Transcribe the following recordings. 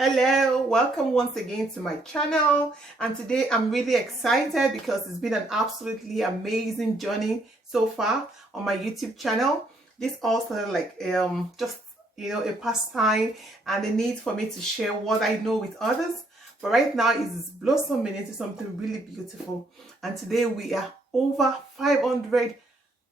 Hello, welcome once again to my channel, and today I'm really excited because it's been an absolutely amazing journey so far on my YouTube channel. This all started like just a pastime and the need for me to share what I know with others, but right now it's blossoming into something really beautiful. And today we are over 500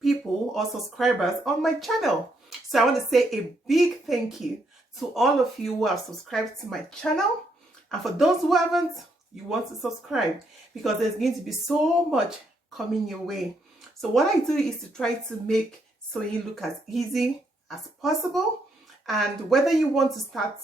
people or subscribers on my channel. So I want to say a big thank you to all of you who have subscribed to my channel, and for those who haven't, you want to subscribe because there's going to be so much coming your way. So what I do is to try to make sewing look as easy as possible, and whether you want to start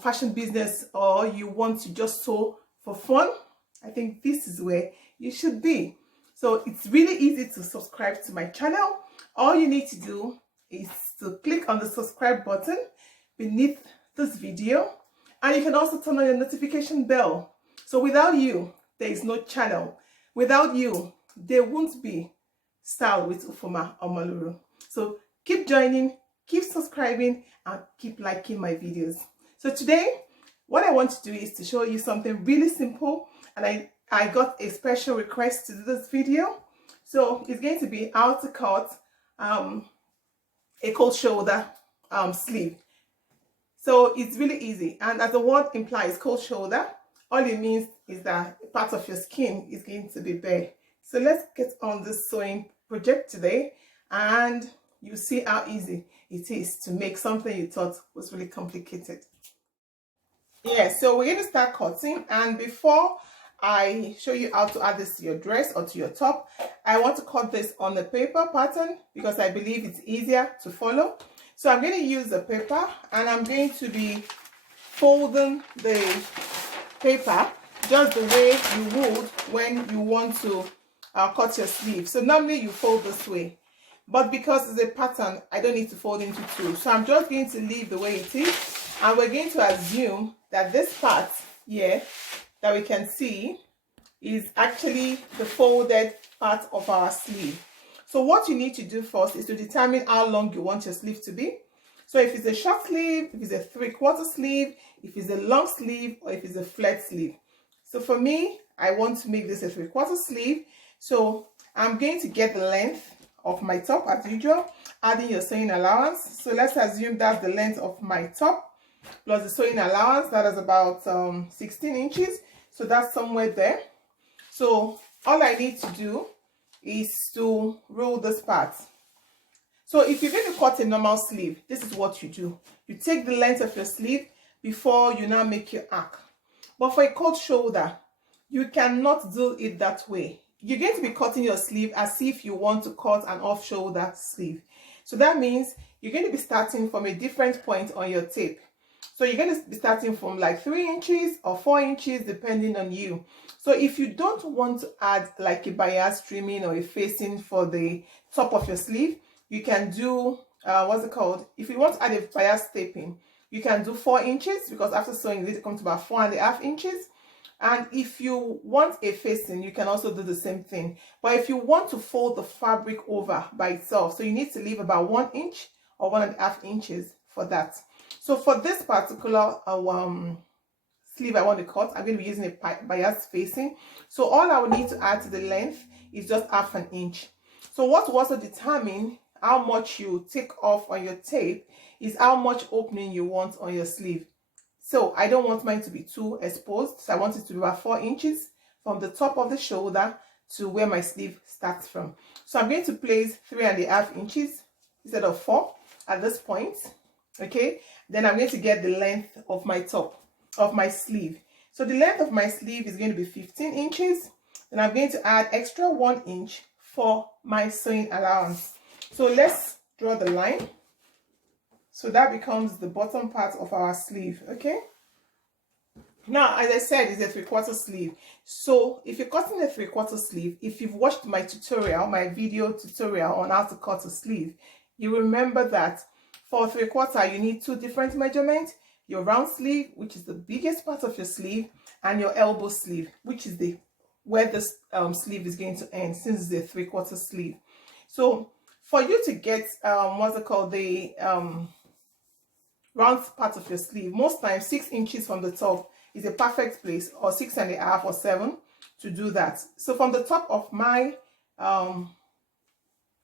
fashion business or you want to just sew for fun, I think this is where you should be. So it's really easy to subscribe to my channel. All you need to do is to click on the subscribe button beneath this video, and you can also turn on your notification bell. So without you, there is no channel. Without you, there won't be Style with Ufoma Omaluru. So keep joining, keep subscribing, and keep liking my videos. So today, what I want to do is to show you something really simple, and I got a special request to do this video. So it's going to be how to cut a cold shoulder sleeve. So it's really easy, and as the word implies, cold shoulder, all it means is that part of your skin is going to be bare. So let's get on this sewing project today, and you see how easy it is to make something you thought was really complicated. Yeah, so we're going to start cutting, and before I show you how to add this to your dress or to your top, I want to cut this on the paper pattern because I believe it's easier to follow. So I'm going to use the paper, and I'm going to be folding the paper just the way you would when you want to cut your sleeve. So normally you fold this way, but because it's a pattern, I don't need to fold into two. So I'm just going to leave the way it is, and we're going to assume that this part here that we can see is actually the folded part of our sleeve. So what you need to do first is to determine how long you want your sleeve to be. So if it's a short sleeve, if it's a 3/4 sleeve, if it's a long sleeve, or if it's a flat sleeve. So for me, I want to make this a 3/4 sleeve. So I'm going to get the length of my top as usual, adding your sewing allowance. So let's assume that's the length of my top plus the sewing allowance. That is about 16 inches. So that's somewhere there. So all I need to do is to roll this part. So if you're going to cut a normal sleeve, this is what you do. You take the length of your sleeve before you now make your arc. But for a cold shoulder, you cannot do it that way. You're going to be cutting your sleeve as if you want to cut an off-shoulder sleeve. So that means you're going to be starting from a different point on your tape. So you're going to be starting from like 3 inches or 4 inches depending on you. So if you don't want to add like a bias trimming or a facing for the top of your sleeve, you can do what's it called? If you want to add a bias taping, you can do 4 inches because after sewing it comes to about 4.5 inches. And if you want a facing, you can also do the same thing. But if you want to fold the fabric over by itself, so you need to leave about 1 inch or 1.5 inches for that. So for this particular sleeve I want to cut, I'm going to be using a bias facing. So all I will need to add to the length is just 1/2 inch. So what will also determine how much you take off on your tape is how much opening you want on your sleeve. So I don't want mine to be too exposed. So I want it to be about 4 inches from the top of the shoulder to where my sleeve starts from. So I'm going to place 3.5 inches instead of 4 at this point. Okay, then I'm going to get the length of my top of my sleeve. So the length of my sleeve is going to be 15 inches. Then I'm going to add extra 1 inch for my sewing allowance. So let's draw the line. So that becomes the bottom part of our sleeve. Okay, now as I said, it's a 3/4 sleeve. So if you're cutting a 3/4 sleeve, if you've watched my tutorial, my video tutorial on how to cut a sleeve, you remember that for 3/4 you need 2 different measurements: your round sleeve, which is the biggest part of your sleeve, and your elbow sleeve, which is the where this sleeve is going to end, since it's a 3/4 sleeve. So for you to get what's it called, the round part of your sleeve. Most times 6 inches from the top is a perfect place, or 6.5 or 7 to do that. So from the top of my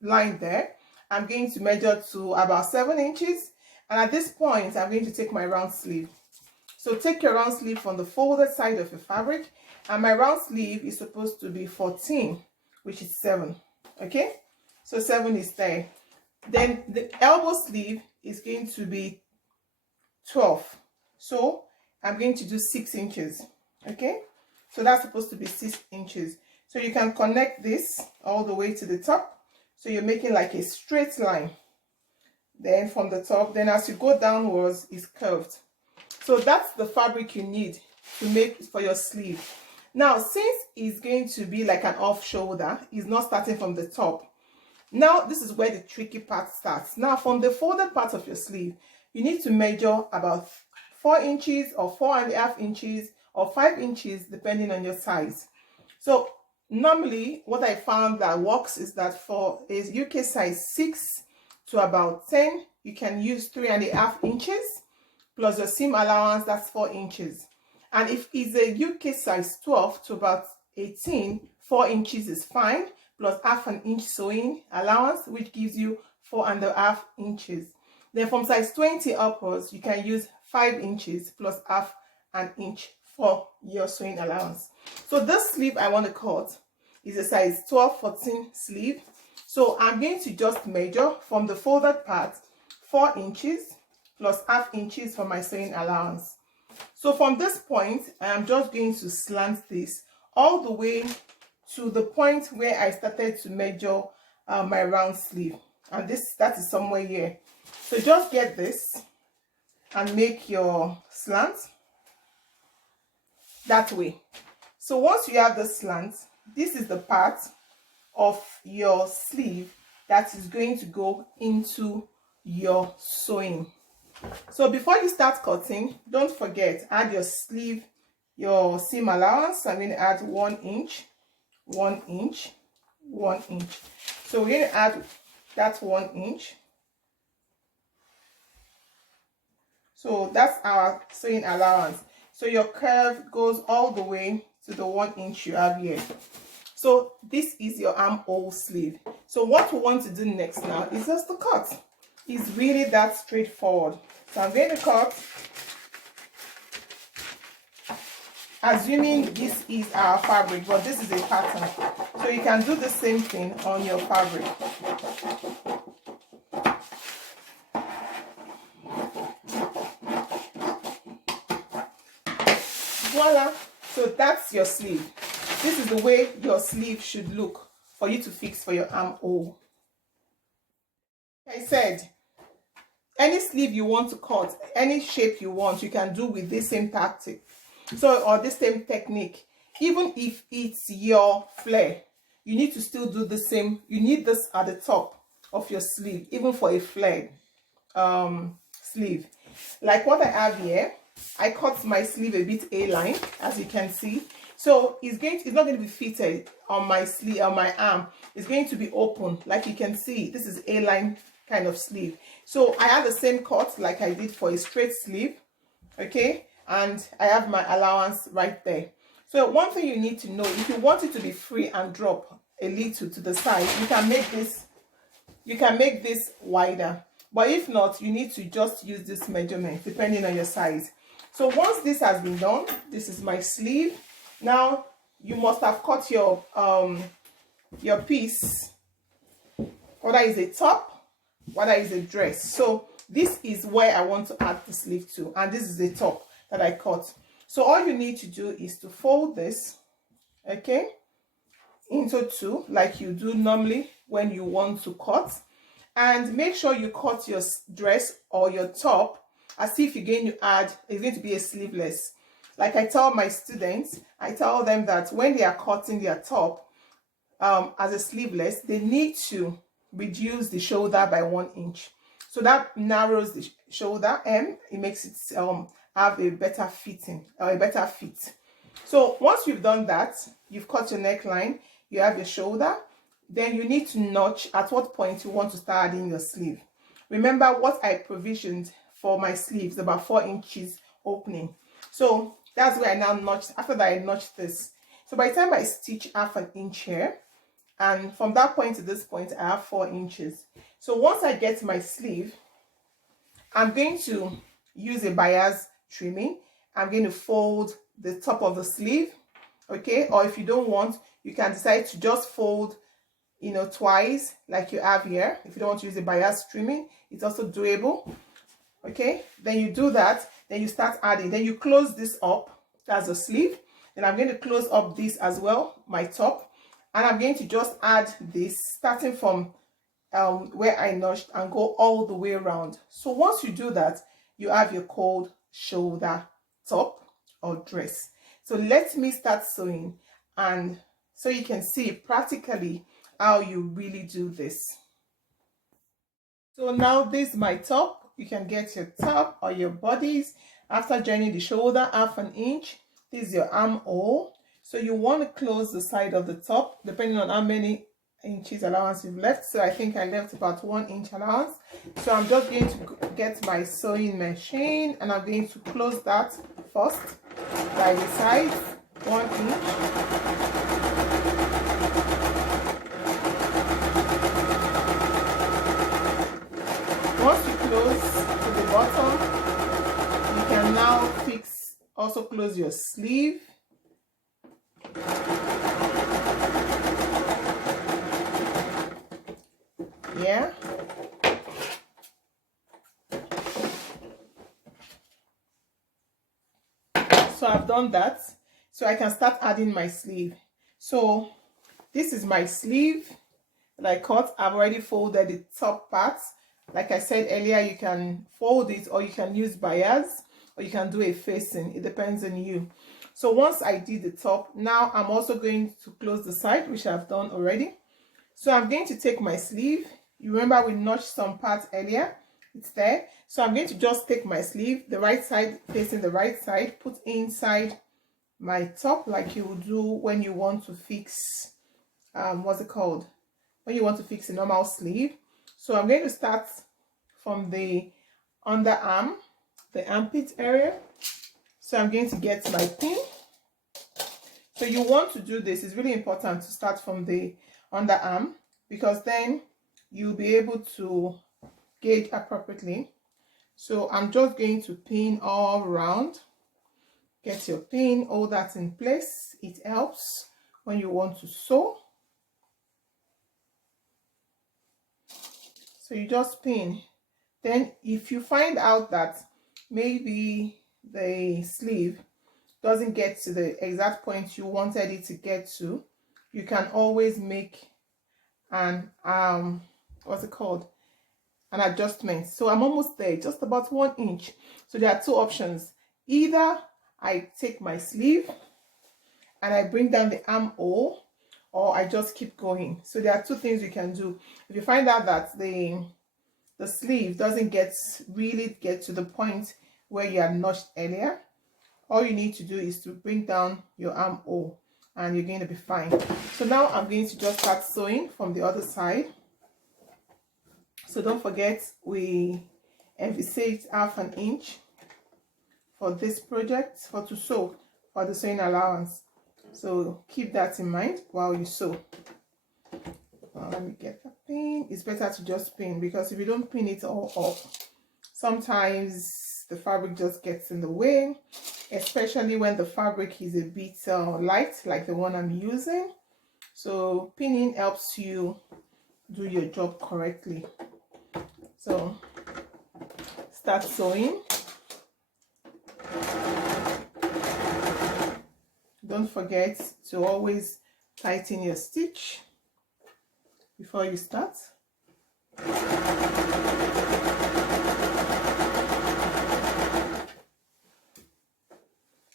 line there, I'm going to measure to about 7 inches, and at this point I'm going to take my round sleeve. So take your round sleeve from the folded side of your fabric, and my round sleeve is supposed to be 14, which is 7. Okay, so 7 is there. Then the elbow sleeve is going to be 12, so I'm going to do 6 inches. Okay, so that's supposed to be 6 inches. So you can connect this all the way to the top, so you're making like a straight line. Then from the top, then as you go downwards, it's curved. So that's the fabric you need to make for your sleeve. Now, since it's going to be like an off shoulder, it's not starting from the top. Now, this is where the tricky part starts. Now, from the folded part of your sleeve, you need to measure about 4 inches or 4.5 inches or 5 inches, depending on your size. So normally, what I found that works is that for a UK size 6 to about 10, you can use 3.5 inches plus your seam allowance, that's 4 inches. And if it's a UK size 12 to about 18, 4 inches is fine, plus half an inch sewing allowance, which gives you 4.5 inches. Then from size 20 upwards, you can use 5 inches plus half an inch for your sewing allowance. So this sleeve I want to cut is a size 12-14 sleeve. So I'm going to just measure from the folded part 4 inches plus half inches for my sewing allowance. So from this point, I am just going to slant this all the way to the point where I started to measure my round sleeve, and that is somewhere here. So just get this and make your slant that way. So once you have the slant, this is the part of your sleeve that is going to go into your sewing. So before you start cutting, don't forget, add your sleeve, your seam allowance. I'm going to add 1 inch, 1 inch, 1 inch. So we're going to add that 1 inch. So that's our sewing allowance. So your curve goes all the way to the 1 inch you have here. So this is your armhole sleeve. So what we want to do next now is just to cut. It's really that straightforward. So I'm going to cut, assuming this is our fabric, but this is a pattern. So you can do the same thing on your fabric. Voila! So that's your sleeve. This is the way your sleeve should look for you to fix for your armhole. Like I said, any sleeve you want to cut, any shape you want, you can do with this same tactic. So, or this same technique. Even if it's your flare, you need to still do the same. You need this at the top of your sleeve, even for a flare sleeve. Like what I have here, I cut my sleeve a bit A-line, as you can see. So it's not going to be fitted on my sleeve, on my arm. It's going to be open, like you can see. This is A-line kind of sleeve. So I have the same cut like I did for a straight sleeve, okay, and I have my allowance right there. So one thing you need to know, if you want it to be free and drop a little to the side, you can make this wider. But if not, you need to just use this measurement depending on your size. So once this has been done, this is my sleeve. Now you must have cut your piece, whether it's a top, whether it's a dress. So this is where I want to add the sleeve to, and this is the top that I cut. So all you need to do is to fold this, okay, into two like you do normally when you want to cut, and make sure you cut your dress or your top as if you're going to add, it's going to be a sleeveless. Like I tell my students, I tell them that when they are cutting their top as a sleeveless, they need to reduce the shoulder by 1 inch. So that narrows the shoulder and it makes it have a better fitting or a better fit. So once you've done that, you've cut your neckline, you have your shoulder, then you need to notch at what point you want to start adding your sleeve. Remember what I provisioned for my sleeves, about 4 inches opening. So that's where I now notched. After that, I notched this. So by the time I stitch 1/2 inch here, and from that point to this point, I have 4 inches. So once I get my sleeve, I'm going to use a bias trimming. I'm going to fold the top of the sleeve, okay? Or if you don't want, you can decide to just fold, you know, twice like you have here. If you don't want to use a bias trimming, it's also doable, okay? Then you do that, then you start adding, then you close this up. That's the sleeve. Then I'm going to close up this as well, my top, and I'm going to just add this starting from where I notched and go all the way around. So once you do that, you have your cold shoulder top or dress. So let me start sewing, and so you can see practically how you really do this. So now this is my top. You can get your top or your bodies after joining the shoulder 1/2 inch. This is your armhole. So you want to close the side of the top depending on how many inches allowance you've left. So I think I left about 1 inch allowance. So I'm just going to get my sewing machine, and I'm going to close that first by the side 1 inch. Once you close to the bottom, you can now also close your sleeve. Yeah. So I've done that. So I can start adding my sleeve. So this is my sleeve that I cut. I've already folded the top part. Like I said earlier, you can fold it, or you can use bias, or you can do a facing. It depends on you. So once I did the top, now I'm also going to close the side, which I've done already. So I'm going to take my sleeve. You remember we notched some parts earlier. It's there. So I'm going to just take my sleeve, the right side facing the right side, put inside my top like you would do when you want to fix, what's it called? When you want to fix a normal sleeve. So I'm going to start from the underarm, the armpit area. So I'm going to get my pin. So you want to do this. It's really important to start from the underarm, because then you'll be able to gauge appropriately. So I'm just going to pin all around. Get your pin, hold that in place. It helps when you want to sew. So you just pin. Then if you find out that maybe the sleeve doesn't get to the exact point you wanted it to get to, you can always make an what's it called, an adjustment. So I'm almost there, just about 1 inch. So there are two options. Either I take my sleeve and I bring down the armhole, or I just keep going. So there are two things you can do. If you find out that the sleeve doesn't really get to the point where you had notched earlier, all you need to do is to bring down your armhole, and you're going to be fine. So now I'm going to just start sewing from the other side. So don't forget, we envisaged 1/2 inch for this project, for to sew, for the sewing allowance. So keep that in mind while you sew. Let me get the pin. It's better to just pin, because if you don't pin it all up, sometimes the fabric just gets in the way, especially when the fabric is a bit light, like the one I'm using. So pinning helps you do your job correctly. So start sewing. Don't forget to always tighten your stitch before you start.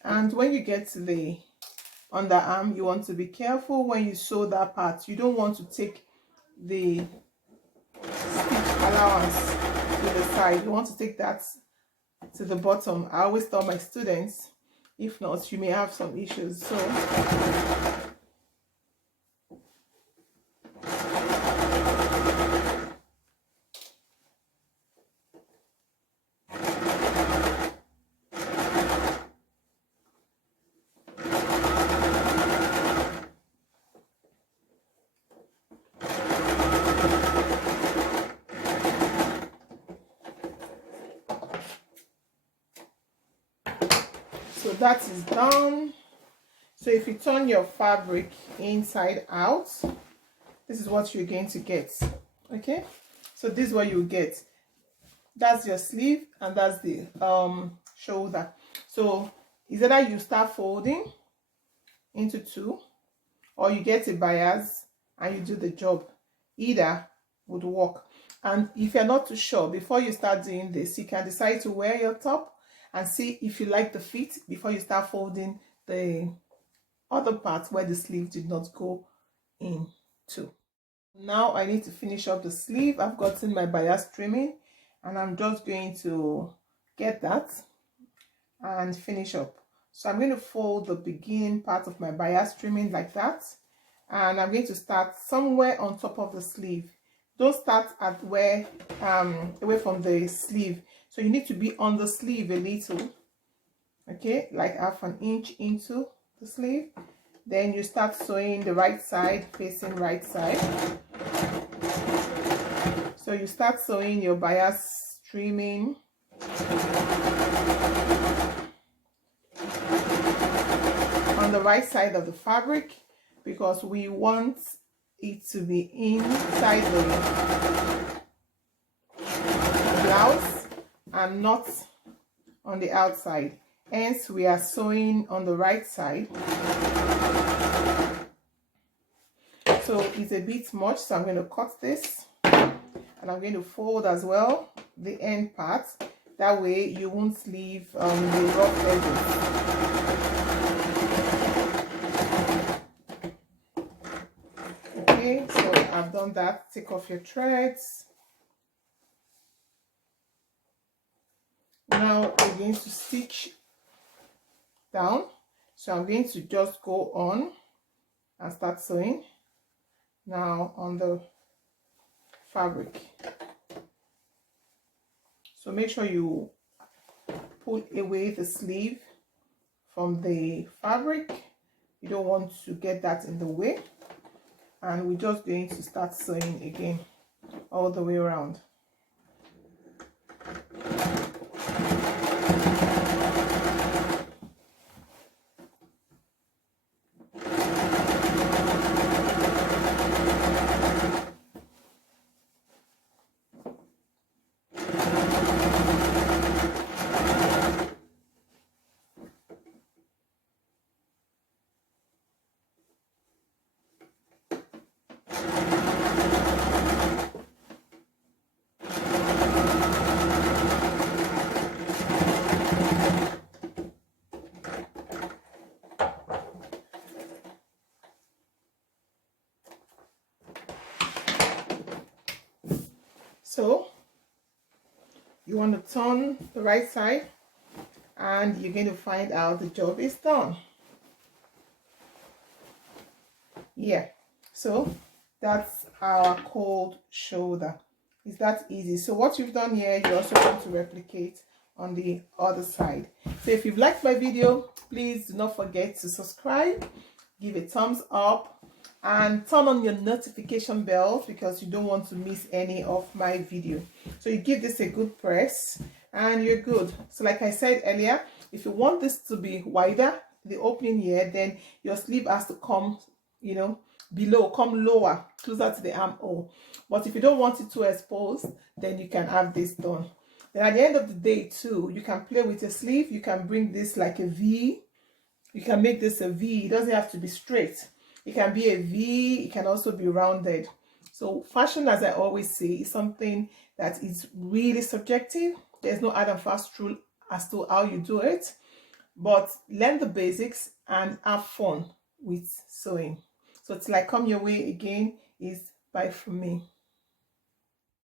And when you get to the underarm, you want to be careful when you sew that part. You don't want to take the stitch allowance to the side. You want to take that to the bottom. I always tell my students, if not, you may have some issues. So that is done. So if you turn your fabric inside out, this is what you're going to get. Okay, so this is what you get. That's your sleeve and that's the shoulder. So is either you start folding into two, or you get a bias and you do the job. Either would work. And if you're not too sure, before you start doing this, you can decide to wear your top and see if you like the fit before you start folding the other part where the sleeve did not go into. Now I need to finish up the sleeve. I've gotten my bias trimming and I'm just going to get that and finish up. So I'm going to fold the beginning part of my bias trimming like that, and I'm going to start somewhere on top of the sleeve. Don't start at where away from the sleeve. So you need to be on the sleeve a little, okay, like half an inch into the sleeve. Then you start sewing the right side facing right side. So you start sewing your bias trimming on the right side of the fabric, because we want it to be inside the blouse and not on the outside. Hence we are sewing on the right side. So it's a bit much, so I'm going to cut this and I'm going to fold as well the end part. That way you won't leave the rough edges. Okay, so I've done that. Take off your threads. Now we're going to stitch down. So I'm going to just go on and start sewing now on the fabric. So make sure you pull away the sleeve from the fabric. You don't want to get that in the way. And we're just going to start sewing again all the way around. So you want to turn the right side and you're going to find out the job is done. Yeah, so that's our cold shoulder. It's that easy. So what you've done here, you also want to replicate on the other side. So if you've liked my video, please do not forget to subscribe, give a thumbs up, and turn on your notification bell because you don't want to miss any of my video. So you give this a good press and you're good. So like I said earlier, if you want this to be wider, the opening here, then your sleeve has to come, you know, below, come lower, closer to the armhole. But if you don't want it too exposed, then you can have this done. Then at the end of the day too, you can play with your sleeve. You can bring this like a V. You can make this a V. It doesn't have to be straight. It can be a V. It can also be rounded. So fashion, as I always say, is something that is really subjective. There's no hard and fast rule as to how you do it. But learn the basics and have fun with sewing. So till I come your way again is bye from me.